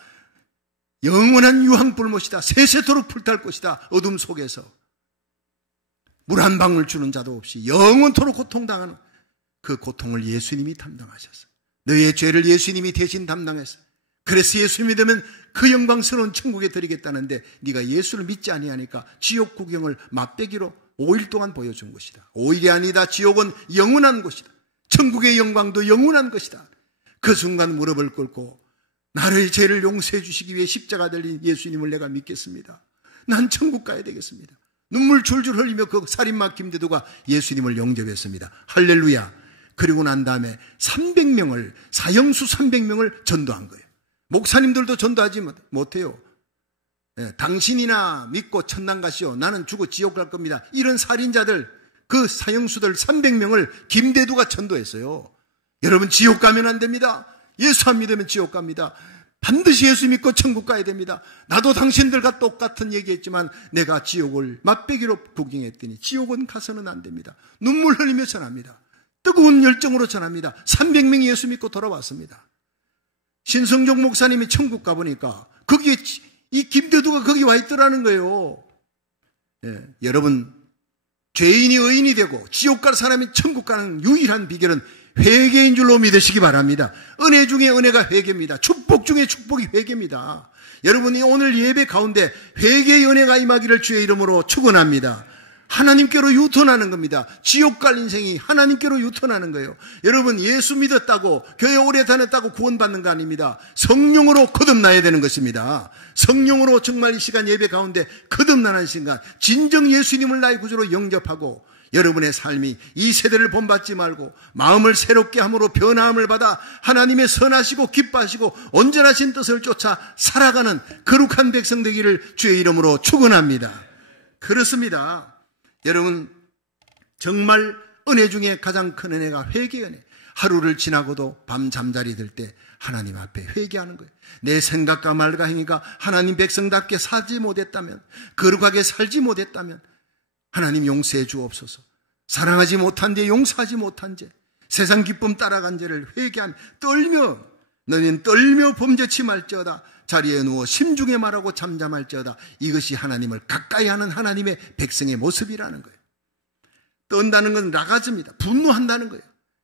영원한 유황불못이다. 세세토록 불탈 것이다. 어둠 속에서 물 한 방울 주는 자도 없이 영원토록 고통당하는 그 고통을 예수님이 담당하셨어. 너의 죄를 예수님이 대신 담당했어. 그래서 예수 믿으면 그 영광스러운 천국에 들이겠다는데 네가 예수를 믿지 아니하니까 지옥 구경을 맛배기로 5일 동안 보여준 것이다. 5일이 아니다. 지옥은 영원한 곳이다. 천국의 영광도 영원한 것이다. 그 순간 무릎을 꿇고 나의 죄를 용서해 주시기 위해 십자가 달린 예수님을 내가 믿겠습니다. 난 천국 가야 되겠습니다. 눈물 줄줄 흘리며 그 살인마 김대두가 예수님을 영접했습니다. 할렐루야. 그리고 난 다음에 300명을 사형수 300명을 전도한 거예요. 목사님들도 전도하지 못해요. 당신이나 믿고 천당 가시오. 나는 죽어 지옥 갈 겁니다. 이런 살인자들, 그 사형수들 300명을 김대두가 전도했어요. 여러분, 지옥 가면 안 됩니다. 예수 안 믿으면 지옥 갑니다. 반드시 예수 믿고 천국 가야 됩니다. 나도 당신들과 똑같은 얘기했지만 내가 지옥을 맛배기로 구경했더니 지옥은 가서는 안 됩니다. 눈물 흘리며 전합니다. 뜨거운 열정으로 전합니다. 300명이 예수 믿고 돌아왔습니다. 신성종 목사님이 천국 가보니까 거기에 이 김대두가 거기 와 있더라는 거예요. 여러분, 죄인이 의인이 되고 지옥 갈 사람이 천국 가는 유일한 비결은 회개인 줄로 믿으시기 바랍니다. 은혜 중에 은혜가 회개입니다. 축복 중에 축복이 회개입니다. 여러분이 오늘 예배 가운데 회개의 은혜가 임하기를 주의 이름으로 축원합니다. 하나님께로 유턴하는 겁니다. 지옥 갈 인생이 하나님께로 유턴하는 거예요. 여러분, 예수 믿었다고, 교회 오래 다녔다고 구원받는 거 아닙니다. 성령으로 거듭나야 되는 것입니다. 성령으로 정말 이 시간 예배 가운데 거듭나는 순간 진정 예수님을 나의 구주로 영접하고 여러분의 삶이 이 세대를 본받지 말고 마음을 새롭게 함으로 변화함을 받아 하나님의 선하시고 기뻐하시고 온전하신 뜻을 쫓아 살아가는 거룩한 백성 되기를 주의 이름으로 축원합니다. 그렇습니다. 여러분, 정말 은혜 중에 가장 큰 은혜가 회개 은혜. 하루를 지나고도 밤 잠자리 들 때 하나님 앞에 회개하는 거예요. 내 생각과 말과 행위가 하나님 백성답게 살지 못했다면, 거룩하게 살지 못했다면 하나님 용서해 주옵소서. 사랑하지 못한 죄, 용서하지 못한 죄, 세상 기쁨 따라간 죄를 회개하며 너희는 떨며 범죄치 말지어다. 자리에 누워 심중에 말하고 잠잠할지어다. 이것이 하나님을 가까이 하는 하나님의 백성의 모습이라는 거예요. 떤다는 건 라가즈입니다. 분노한다는 거예요.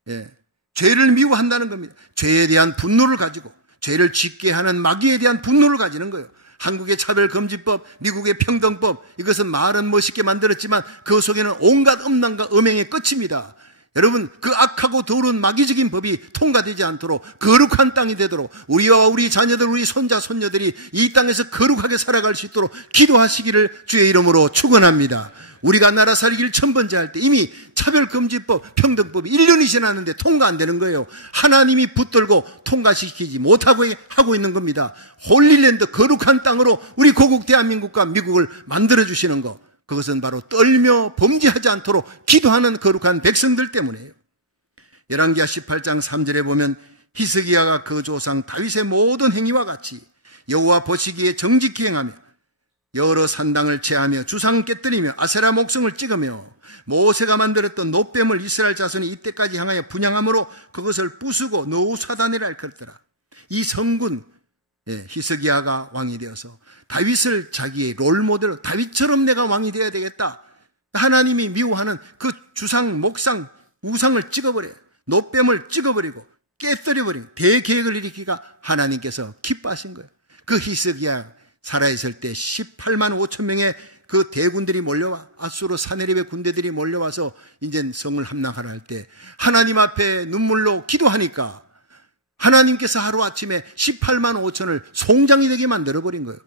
예. 죄를 미워한다는 겁니다. 죄에 대한 분노를 가지고 죄를 짓게 하는 마귀에 대한 분노를 가지는 거예요. 한국의 차별금지법, 미국의 평등법, 이것은 말은 멋있게 만들었지만 그 속에는 온갖 음란과 음행의 끝입니다. 여러분, 그 악하고 더러운 마귀적인 법이 통과되지 않도록 거룩한 땅이 되도록 우리와 우리 자녀들, 우리 손자, 손녀들이 이 땅에서 거룩하게 살아갈 수 있도록 기도하시기를 주의 이름으로 축원합니다. 우리가 나라 살기를 1000번째 할 때 이미 차별금지법, 평등법이 1년이 지났는데 통과 안 되는 거예요. 하나님이 붙들고 통과시키지 못하고 하고 있는 겁니다. 홀리랜드, 거룩한 땅으로 우리 고국 대한민국과 미국을 만들어주시는 것, 그것은 바로 떨며 범죄하지 않도록 기도하는 거룩한 백성들 때문이에요. 열왕기하 18장 3절에 보면 히스기야가 그 조상 다윗의 모든 행위와 같이 여호와 보시기에 정직히 행하며 여러 산당을 제하며 주상 깨뜨리며 아세라 목성을 찍으며 모세가 만들었던 놋뱀을 이스라엘 자손이 이때까지 향하여 분향함으로 그것을 부수고 너우사단이라 일컬더라. 이 성군 히스기야가 왕이 되어서 다윗을 자기의 롤모델로 다윗처럼 내가 왕이 되어야 되겠다. 하나님이 미워하는 그 주상, 목상, 우상을 찍어버려요. 놋뱀을 찍어버리고 깨뜨려버리고 대계획을 일으키기가 하나님께서 기뻐하신 거예요. 그 히스기야 살아있을 때 18만 5천 명의 그 대군들이 몰려와, 아수르 사네립의 군대들이 몰려와서 이제 성을 함락하라 할 때 하나님 앞에 눈물로 기도하니까 하나님께서 하루아침에 18만 5천을 송장이 되게 만들어버린 거예요.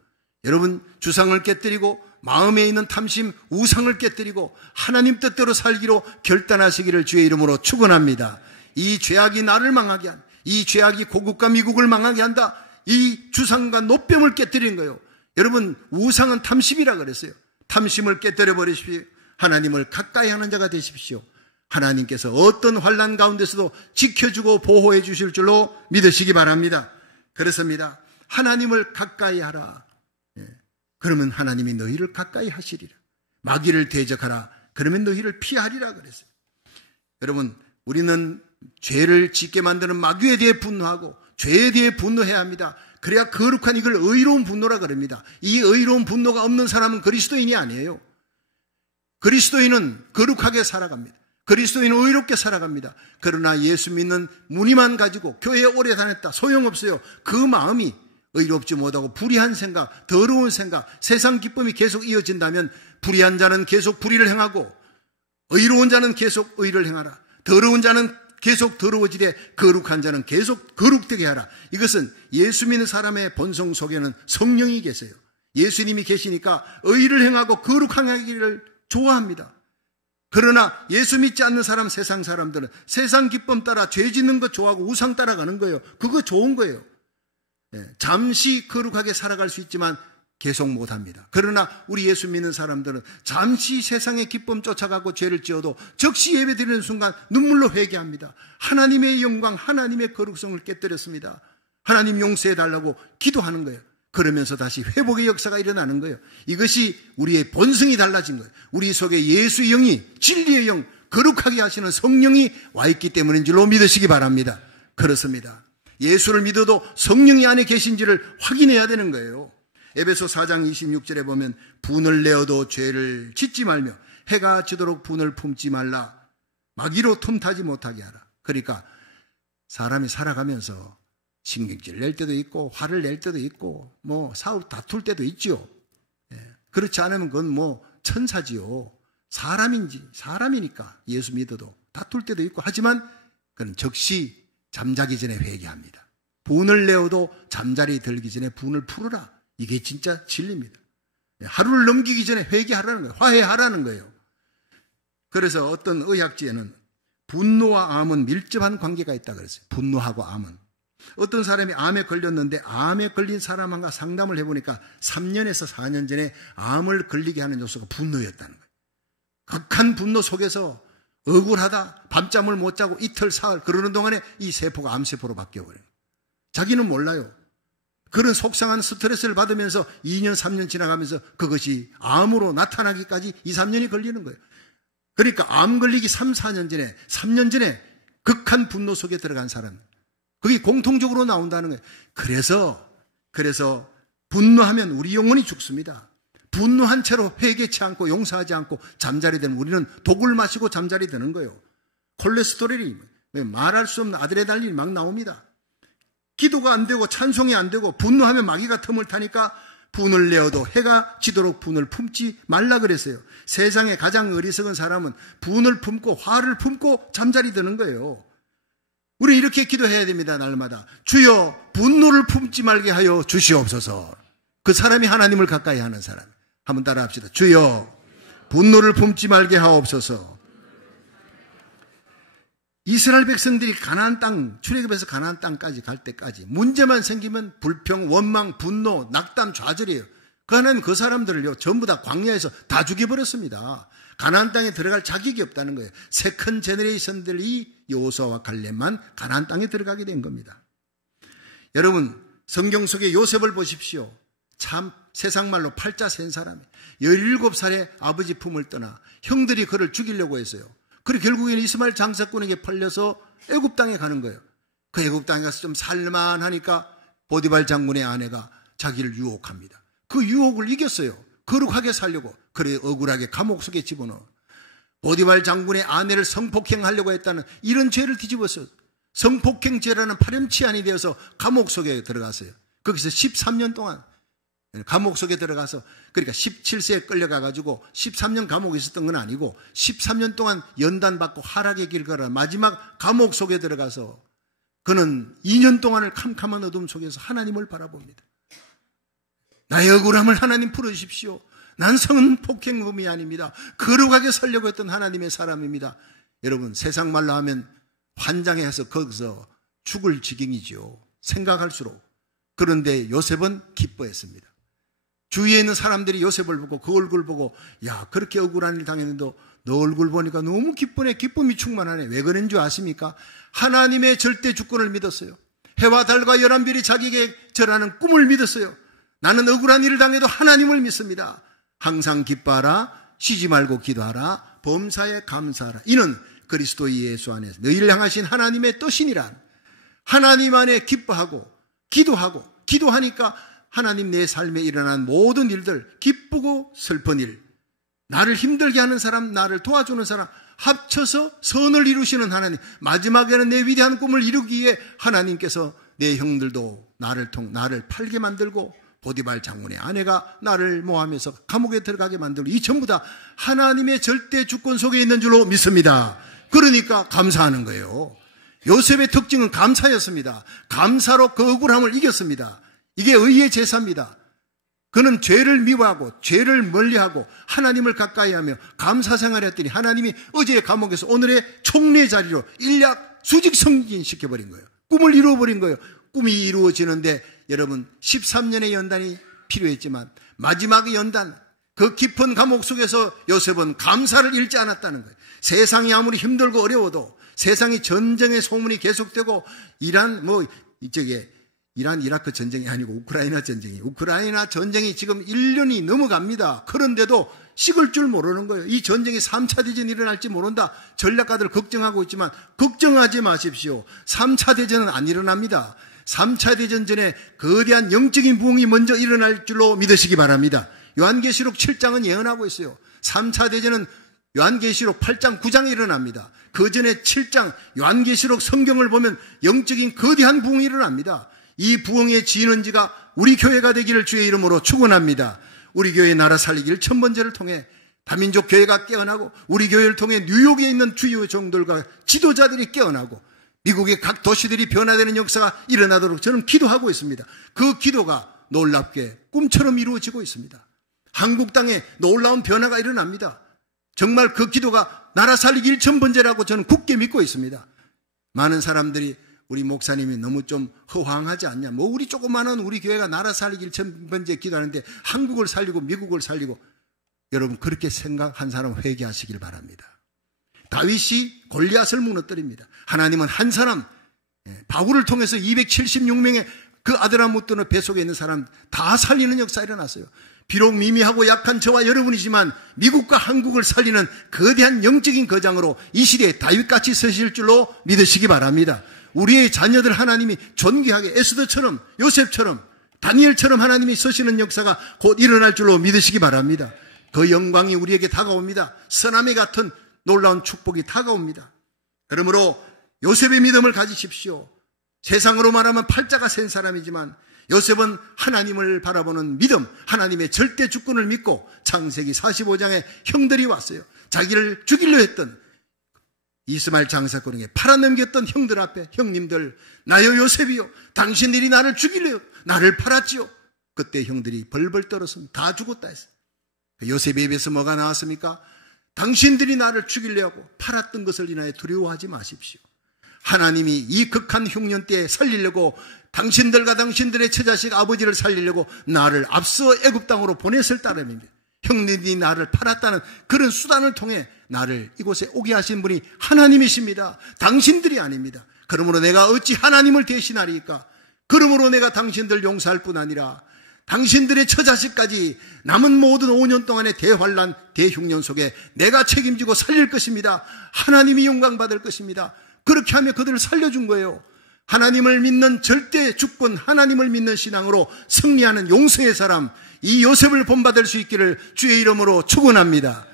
여러분, 주상을 깨뜨리고 마음에 있는 탐심, 우상을 깨뜨리고 하나님 뜻대로 살기로 결단하시기를 주의 이름으로 축원합니다. 이 죄악이 나를 망하게 한다. 이 죄악이 고국과 미국을 망하게 한다. 이 주상과 놋뱀을 깨뜨린 거예요. 여러분, 우상은 탐심이라 그랬어요. 탐심을 깨뜨려 버리십시오. 하나님을 가까이 하는 자가 되십시오. 하나님께서 어떤 환난 가운데서도 지켜주고 보호해 주실 줄로 믿으시기 바랍니다. 그렇습니다. 하나님을 가까이 하라. 그러면 하나님이 너희를 가까이 하시리라. 마귀를 대적하라. 그러면 너희를 피하리라 그랬어요. 여러분, 우리는 죄를 짓게 만드는 마귀에 대해 분노하고 죄에 대해 분노해야 합니다. 그래야 거룩한 이걸 의로운 분노라 그럽니다. 이 의로운 분노가 없는 사람은 그리스도인이 아니에요. 그리스도인은 거룩하게 살아갑니다. 그리스도인은 의롭게 살아갑니다. 그러나 예수 믿는 무늬만 가지고 교회에 오래 다녔다, 소용없어요. 그 마음이 의롭지 못하고 불의한 생각, 더러운 생각, 세상 기쁨이 계속 이어진다면 불의한 자는 계속 불의를 행하고 의로운 자는 계속 의를 행하라. 더러운 자는 계속 더러워지되 거룩한 자는 계속 거룩되게 하라. 이것은 예수 믿는 사람의 본성 속에는 성령이 계세요. 예수님이 계시니까 의를 행하고 거룩하기를 좋아합니다. 그러나 예수 믿지 않는 사람, 세상 사람들은 세상 기쁨 따라 죄 짓는 것 좋아하고 우상 따라가는 거예요. 그거 좋은 거예요. 잠시 거룩하게 살아갈 수 있지만 계속 못합니다. 그러나 우리 예수 믿는 사람들은 잠시 세상의 기쁨 쫓아가고 죄를 지어도 즉시 예배드리는 순간 눈물로 회개합니다. 하나님의 영광, 하나님의 거룩성을 깨뜨렸습니다. 하나님 용서해달라고 기도하는 거예요. 그러면서 다시 회복의 역사가 일어나는 거예요. 이것이 우리의 본성이 달라진 거예요. 우리 속에 예수의 영이, 진리의 영, 거룩하게 하시는 성령이 와 있기 때문인 줄로 믿으시기 바랍니다. 그렇습니다. 예수를 믿어도 성령이 안에 계신지를 확인해야 되는 거예요. 에베소 4장 26절에 보면 분을 내어도 죄를 짓지 말며 해가 지도록 분을 품지 말라. 마귀로 틈타지 못하게 하라. 그러니까 사람이 살아가면서 신경질 낼 때도 있고 화를 낼 때도 있고 뭐 싸우 다툴 때도 있죠. 그렇지 않으면 그건 뭐 천사지요. 사람이니까 예수 믿어도 다툴 때도 있고 하지만 그는 즉시 잠자기 전에 회개합니다. 분을 내어도 잠자리 들기 전에 분을 풀어라. 이게 진짜 진리입니다. 하루를 넘기기 전에 회개하라는 거예요. 화해하라는 거예요. 그래서 어떤 의학지에는 분노와 암은 밀접한 관계가 있다고 그랬어요. 분노하고 암은. 어떤 사람이 암에 걸렸는데 암에 걸린 사람과 상담을 해보니까 3년에서 4년 전에 암을 걸리게 하는 요소가 분노였다는 거예요. 극한 분노 속에서 억울하다, 밤잠을 못 자고 이틀, 사흘 그러는 동안에 이 세포가 암세포로 바뀌어버려요. 자기는 몰라요. 그런 속상한 스트레스를 받으면서 2년, 3년 지나가면서 그것이 암으로 나타나기까지 2, 3년이 걸리는 거예요. 그러니까 암 걸리기 3, 4년 전에, 3년 전에 극한 분노 속에 들어간 사람. 그게 공통적으로 나온다는 거예요. 그래서 분노하면 우리 영혼이 죽습니다. 분노한 채로 회개치 않고 용서하지 않고 잠자리 되는 우리는 독을 마시고 잠자리 드는 거예요. 콜레스테롤이 말할 수 없는 아드레날린이 막 나옵니다. 기도가 안 되고 찬송이 안 되고 분노하면 마귀가 틈을 타니까 분을 내어도 해가 지도록 분을 품지 말라 그랬어요. 세상에 가장 어리석은 사람은 분을 품고 화를 품고 잠자리 드는 거예요. 우리 이렇게 기도해야 됩니다. 날마다. 주여 분노를 품지 말게 하여 주시옵소서. 그 사람이 하나님을 가까이 하는 사람. 한번 따라 합시다. 주여 분노를 품지 말게 하옵소서. 이스라엘 백성들이 가나안 땅, 출애굽에서 가나안 땅까지 갈 때까지 문제만 생기면 불평, 원망, 분노, 낙담, 좌절이에요. 그 하나님 그 사람들을요 전부 다 광야에서 다 죽여버렸습니다. 가나안 땅에 들어갈 자격이 없다는 거예요. 세컨 제너레이션들이 여호수아와 갈렙만 가나안 땅에 들어가게 된 겁니다. 여러분 성경 속에 요셉을 보십시오. 참 세상 말로 팔자 센 사람이에요. 17살에 아버지 품을 떠나 형들이 그를 죽이려고 했어요. 그리고 결국에는 이스마엘 장사꾼에게 팔려서 애굽 땅에 가는 거예요. 그 애굽 땅에 가서 좀 살만하니까 보디발 장군의 아내가 자기를 유혹합니다. 그 유혹을 이겼어요. 거룩하게 살려고. 그래 억울하게 감옥 속에 집어넣어. 보디발 장군의 아내를 성폭행하려고 했다는 이런 죄를 뒤집었어요. 성폭행죄라는 파렴치한이 되어서 감옥 속에 들어갔어요. 거기서 13년 동안 감옥 속에 들어가서 그러니까 17세에 끌려가가지고 13년 감옥에 있었던 건 아니고 13년 동안 연단받고 하락의 길 걸어 마지막 감옥 속에 들어가서 그는 2년 동안을 캄캄한 어둠 속에서 하나님을 바라봅니다. 나의 억울함을 하나님 풀어주십시오. 난 성폭행범이 아닙니다. 거룩하게 살려고 했던 하나님의 사람입니다. 여러분 세상 말로 하면 환장해서 거기서 죽을 지경이지요. 생각할수록. 그런데 요셉은 기뻐했습니다. 주위에 있는 사람들이 요셉을 보고 그 얼굴 보고 야 그렇게 억울한 일 당했는데 너 얼굴 보니까 너무 기쁘네. 기쁨이 충만하네. 왜 그런 줄 아십니까? 하나님의 절대 주권을 믿었어요. 해와 달과 열한별이 자기에게 절하는 꿈을 믿었어요. 나는 억울한 일을 당해도 하나님을 믿습니다. 항상 기뻐하라. 쉬지 말고 기도하라. 범사에 감사하라. 이는 그리스도 예수 안에서 너희를 향하신 하나님의 뜻이니라. 하나님 안에 기뻐하고 기도하니까 하나님 내 삶에 일어난 모든 일들, 기쁘고 슬픈 일, 나를 힘들게 하는 사람, 나를 도와주는 사람 합쳐서 선을 이루시는 하나님, 마지막에는 내 위대한 꿈을 이루기 위해 하나님께서 내 형들도 나를 팔게 만들고 보디발 장군의 아내가 나를 모함해서 감옥에 들어가게 만들고 이 전부 다 하나님의 절대 주권 속에 있는 줄로 믿습니다. 그러니까 감사하는 거예요. 요셉의 특징은 감사였습니다. 감사로 그 억울함을 이겼습니다. 이게 의의 제사입니다. 그는 죄를 미워하고 죄를 멀리하고 하나님을 가까이하며 감사 생활했더니 하나님이 어제의 감옥에서 오늘의 총리의 자리로 일약 수직 승진시켜버린 거예요. 꿈을 이루어버린 거예요. 꿈이 이루어지는데 여러분 13년의 연단이 필요했지만 마지막의 연단, 그 깊은 감옥 속에서 요셉은 감사를 잃지 않았다는 거예요. 세상이 아무리 힘들고 어려워도 세상이 전쟁의 소문이 계속되고 이란 이라크 전쟁이 아니고 우크라이나 전쟁이 지금 1년이 넘어갑니다. 그런데도 식을 줄 모르는 거예요. 이 전쟁이 3차 대전이 일어날지 모른다. 전략가들 걱정하고 있지만 걱정하지 마십시오. 3차 대전은 안 일어납니다. 3차 대전 전에 거대한 영적인 부흥이 먼저 일어날 줄로 믿으시기 바랍니다. 요한계시록 7장은 예언하고 있어요. 3차 대전은 요한계시록 8장 9장에 일어납니다. 그 전에 7장 요한계시록 성경을 보면 영적인 거대한 부흥이 일어납니다. 이 부흥의 진원지가 우리 교회가 되기를 주의 이름으로 축원합니다. 우리 교회 나라 살리기를 천 번째를 통해 다민족 교회가 깨어나고 우리 교회를 통해 뉴욕에 있는 주요 종들과 지도자들이 깨어나고 미국의 각 도시들이 변화되는 역사가 일어나도록 저는 기도하고 있습니다. 그 기도가 놀랍게 꿈처럼 이루어지고 있습니다. 한국 땅에 놀라운 변화가 일어납니다. 정말 그 기도가 나라 살리기 1,000번째라고 저는 굳게 믿고 있습니다. 많은 사람들이 우리 목사님이 너무 좀 허황하지 않냐, 우리 조그마한 우리 교회가 나라 살리기 1,000번째 기도하는데 한국을 살리고 미국을 살리고, 여러분 그렇게 생각한 사람 회개하시길 바랍니다. 다윗이 골리앗을 무너뜨립니다. 하나님은 한 사람, 바울을 통해서 276명의 그 아드라무뜨의 뱃속에 있는 사람 다 살리는 역사가 일어났어요. 비록 미미하고 약한 저와 여러분이지만 미국과 한국을 살리는 거대한 영적인 거장으로 이 시대에 다윗같이 서실 줄로 믿으시기 바랍니다. 우리의 자녀들 하나님이 존귀하게 에스더처럼, 요셉처럼, 다니엘처럼 하나님이 서시는 역사가 곧 일어날 줄로 믿으시기 바랍니다. 그 영광이 우리에게 다가옵니다. 서남의 같은 놀라운 축복이 다가옵니다. 그러므로 요셉의 믿음을 가지십시오. 세상으로 말하면 팔자가 센 사람이지만 요셉은 하나님을 바라보는 믿음, 하나님의 절대 주권을 믿고 창세기 45장에 형들이 왔어요. 자기를 죽이려 했던 이스마엘 장사꾼에게 팔아넘겼던 형들 앞에, 형님들, 나요 요셉이요, 당신들이 나를 죽이려 나를 팔았지요. 그때 형들이 벌벌 떨었습니다. 다 죽었다 했어요. 요셉의 입에서 뭐가 나왔습니까? 당신들이 나를 죽이려고 팔았던 것을 인하여 두려워하지 마십시오. 하나님이 이 극한 흉년 때에 살리려고 당신들과 당신들의 처자식 아버지를 살리려고 나를 앞서 애굽 땅으로 보냈을 따름입니다. 형님이 나를 팔았다는 그런 수단을 통해 나를 이곳에 오게 하신 분이 하나님이십니다. 당신들이 아닙니다. 그러므로 내가 어찌 하나님을 대신하리까? 그러므로 내가 당신들 용서할 뿐 아니라 당신들의 처자식까지 남은 모든 5년 동안의 대환란, 대흉년 속에 내가 책임지고 살릴 것입니다. 하나님이 영광받을 것입니다. 그렇게 하며 그들을 살려준 거예요. 하나님을 믿는 절대 주권, 하나님을 믿는 신앙으로 승리하는 용서의 사람, 이 요셉을 본받을 수 있기를 주의 이름으로 축원합니다.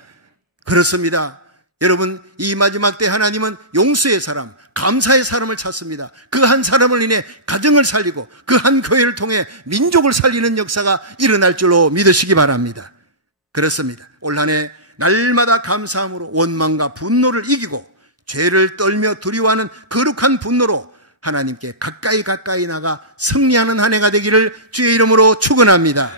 그렇습니다. 여러분, 이 마지막 때 하나님은 용서의 사람, 감사의 사람을 찾습니다. 그 한 사람을 인해 가정을 살리고 그 한 교회를 통해 민족을 살리는 역사가 일어날 줄로 믿으시기 바랍니다. 그렇습니다. 올 한 해 날마다 감사함으로 원망과 분노를 이기고 죄를 떨며 두려워하는 거룩한 분노로 하나님께 가까이 나가 승리하는 한 해가 되기를 주의 이름으로 축원합니다.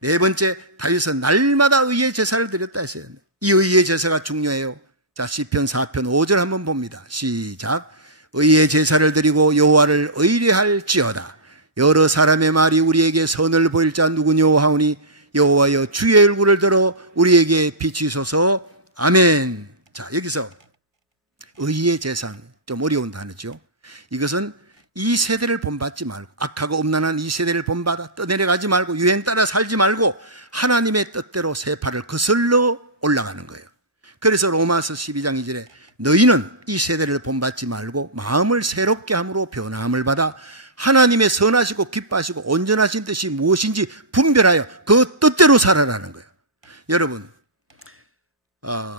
네 번째, 다윗은 날마다 의의 제사를 드렸다 했어요. 이 의의 제사가 중요해요. 자, 시편 4편 5절 한번 봅니다. 시작. 의의 제사를 드리고 여호와를 의뢰할지어다. 여러 사람의 말이 우리에게 선을 보일 자 누구뇨 하오니 여호와여 주의 얼굴을 들어 우리에게 비치소서. 아멘. 자, 여기서 의의 제사, 좀 어려운 단어죠. 이것은 이 세대를 본받지 말고, 악하고 음란한 이 세대를 본받아 떠내려가지 말고, 유행 따라 살지 말고 하나님의 뜻대로 세파를 거슬러 올라가는 거예요. 그래서 로마서 12장 2절에 너희는 이 세대를 본받지 말고 마음을 새롭게 함으로 변화함을 받아 하나님의 선하시고 기뻐하시고 온전하신 뜻이 무엇인지 분별하여 그 뜻대로 살아라는 거예요. 여러분,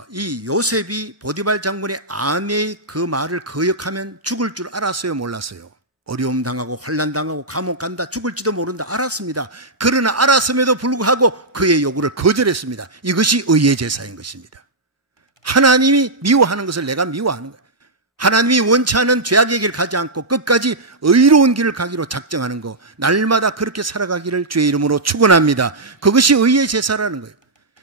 이 요셉이 보디발 장군의 아내의 그 말을 거역하면 죽을 줄 알았어요, 몰랐어요? 어려움 당하고 환난 당하고 감옥 간다, 죽을지도 모른다, 알았습니다. 그러나 알았음에도 불구하고 그의 요구를 거절했습니다. 이것이 의의 제사인 것입니다. 하나님이 미워하는 것을 내가 미워하는 거예요. 하나님이 원치 않은 죄악의 길 가지 않고 끝까지 의로운 길을 가기로 작정하는 거, 날마다 그렇게 살아가기를 주의 이름으로 축원합니다. 그것이 의의 제사라는 거예요.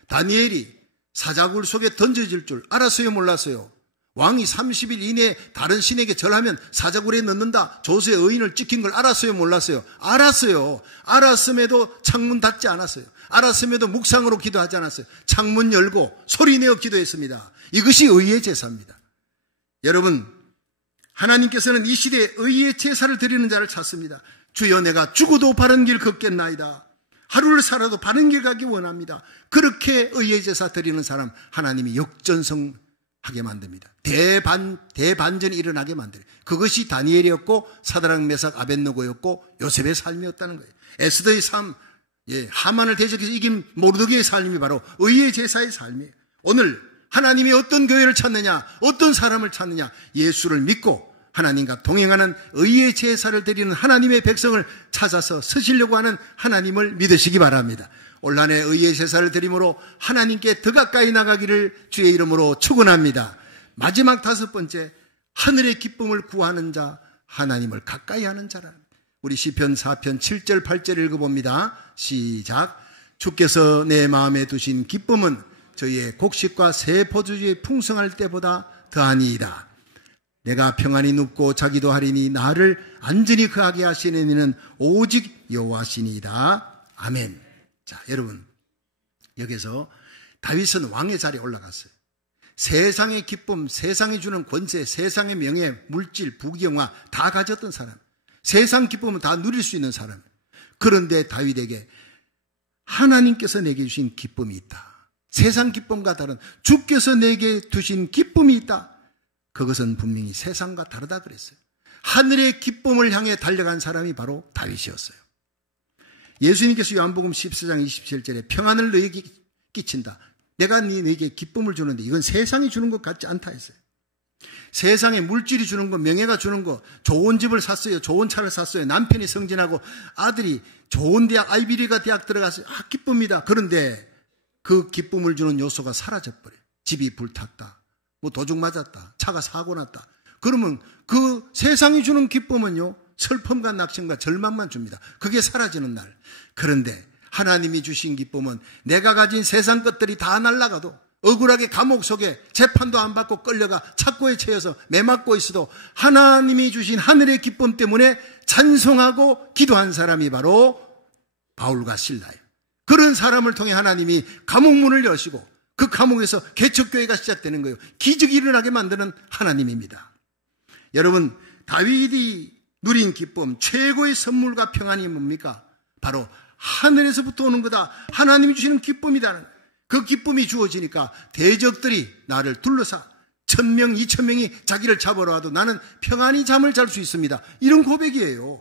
다니엘이 사자굴 속에 던져질 줄 알았어요, 몰랐어요? 왕이 30일 이내에 다른 신에게 절하면 사자굴에 넣는다, 조세의 의인을 찍힌 걸 알았어요, 몰랐어요? 알았어요. 알았음에도 창문 닫지 않았어요. 알았음에도 묵상으로 기도하지 않았어요. 창문 열고 소리내어 기도했습니다. 이것이 의의 제사입니다. 여러분, 하나님께서는 이 시대에 의의 제사를 드리는 자를 찾습니다. 주여, 내가 죽어도 바른 길 걷겠나이다. 하루를 살아도 바른 길 가기 원합니다. 그렇게 의의 제사 드리는 사람 하나님이 역전성하게 만듭니다. 대반전이 일어나게 만들어요. 그것이 다니엘이었고 사드락 메삭 아벳느고였고 요셉의 삶이었다는 거예요. 에스더의 삶, 하만을 대적해서 이긴 모르드게의 삶이 바로 의의 제사의 삶이에요. 오늘 하나님이 어떤 교회를 찾느냐, 어떤 사람을 찾느냐, 예수를 믿고 하나님과 동행하는 의의 제사를 드리는 하나님의 백성을 찾아서 서시려고 하는 하나님을 믿으시기 바랍니다. 올 한 해 의의 제사를 드림으로 하나님께 더 가까이 나가기를 주의 이름으로 축원합니다. 마지막 5번째, 하늘의 기쁨을 구하는 자, 하나님을 가까이 하는 자라. 우리 시편 4편 7절 8절 읽어봅니다. 시작. 주께서 내 마음에 두신 기쁨은 저희의 곡식과 새 포도주의 풍성할 때보다 더하니이다. 내가 평안히 눕고 자기도 하리니 나를 안전히 거하게 하시는 이는 오직 여호와시니이다. 아멘. 자, 여러분, 여기서 다윗은 왕의 자리에 올라갔어요. 세상의 기쁨, 세상이 주는 권세, 세상의 명예, 물질, 부귀영화 다 가졌던 사람, 세상 기쁨은 다 누릴 수 있는 사람. 그런데 다윗에게 하나님께서 내게 주신 기쁨이 있다. 세상 기쁨과 다른 주께서 내게 두신 기쁨이 있다. 그것은 분명히 세상과 다르다 그랬어요. 하늘의 기쁨을 향해 달려간 사람이 바로 다윗이었어요. 예수님께서 요한복음 14장 27절에 평안을 너에게 끼친다. 내가 너에게 기쁨을 주는데 이건 세상이 주는 것 같지 않다 했어요. 세상에 물질이 주는 거, 명예가 주는 거, 좋은 집을 샀어요. 좋은 차를 샀어요. 남편이 승진하고 아들이 좋은 대학, 아이비리가 대학 들어갔어요. 기쁩니다. 그런데 그 기쁨을 주는 요소가 사라져버려요. 집이 불탔다. 뭐 도둑 맞았다. 차가 사고 났다. 그러면 그 세상이 주는 기쁨은요, 슬픔과 낙심과 절망만 줍니다. 그게 사라지는 날. 그런데 하나님이 주신 기쁨은 내가 가진 세상 것들이 다 날아가도, 억울하게 감옥 속에 재판도 안 받고 끌려가 착고에 처해서 매맞고 있어도 하나님이 주신 하늘의 기쁨 때문에 찬송하고 기도한 사람이 바로 바울과 실라예요. 그런 사람을 통해 하나님이 감옥문을 여시고 그 감옥에서 개척교회가 시작되는 거예요. 기적이 일어나게 만드는 하나님입니다. 여러분, 다윗이 누린 기쁨, 최고의 선물과 평안이 뭡니까? 바로 하늘에서부터 오는 거다. 하나님이 주시는 기쁨이다. 그 기쁨이 주어지니까 대적들이 나를 둘러싸 1000명, 2000명이 자기를 잡으러 와도 나는 평안히 잠을 잘 수 있습니다. 이런 고백이에요.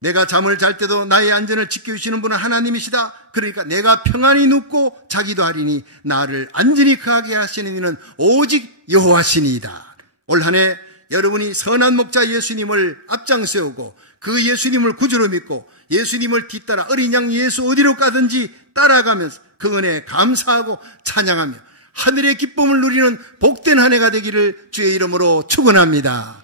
내가 잠을 잘 때도 나의 안전을 지켜주시는 분은 하나님이시다. 그러니까 내가 평안히 눕고 자기도 하리니 나를 안전히 거하게 하시는 이는 오직 여호와시니이다. 올 한 해 여러분이 선한 목자 예수님을 앞장세우고 그 예수님을 구주로 믿고 예수님을 뒤따라 어린 양 예수 어디로 가든지 따라가면서 그 은혜에 감사하고 찬양하며 하늘의 기쁨을 누리는 복된 한 해가 되기를 주의 이름으로 축원합니다.